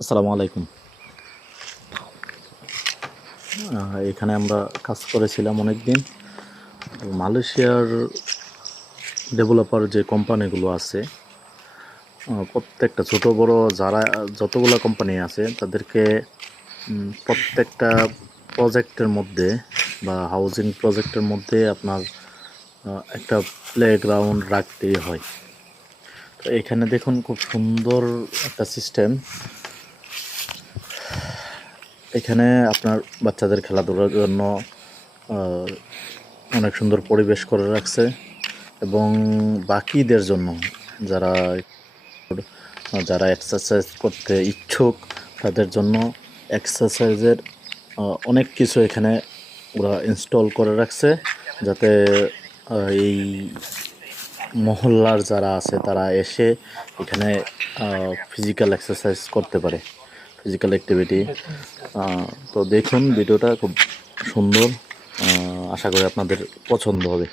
আসসালামু আলাইকুম। এখানে আমরা কাজ করেছিলাম অনেকদিন। মালয়েশিয়ার ডেভেলপার যে কোম্পানিগুলো আছে, প্রত্যেকটা ছোট বড় যারা যতগুলা কোম্পানি আছে তাদেরকে প্রত্যেকটা প্রজেক্টের মধ্যে বা হাউজিং প্রজেক্টের মধ্যে আপনার একটা প্লেগ্রাউন্ড রাখতেই হয়। তো এখানে দেখুন খুব সুন্দর একটা সিস্টেম। এখানে আপনার বাচ্চাদের খেলাধুলার জন্য আহ, অনেক সুন্দর পরিবেশ করে রাখছে এবং বাকিদের জন্য যারা যারা এক্সারসাইজ করতে ইচ্ছুক তাদের জন্য এক্সারসাইজের অনেক কিছু এখানে ওরা ইনস্টল করে রাখছে, যাতে এই মহল্লার যারা আছে তারা এসে এখানে ফিজিক্যাল এক্সারসাইজ করতে পারে, ফিজিক্যাল অ্যাক্টিভিটি। তো দেখুন ভিডিওটা খুব সুন্দর, আশা করি আপনাদের পছন্দ হবে।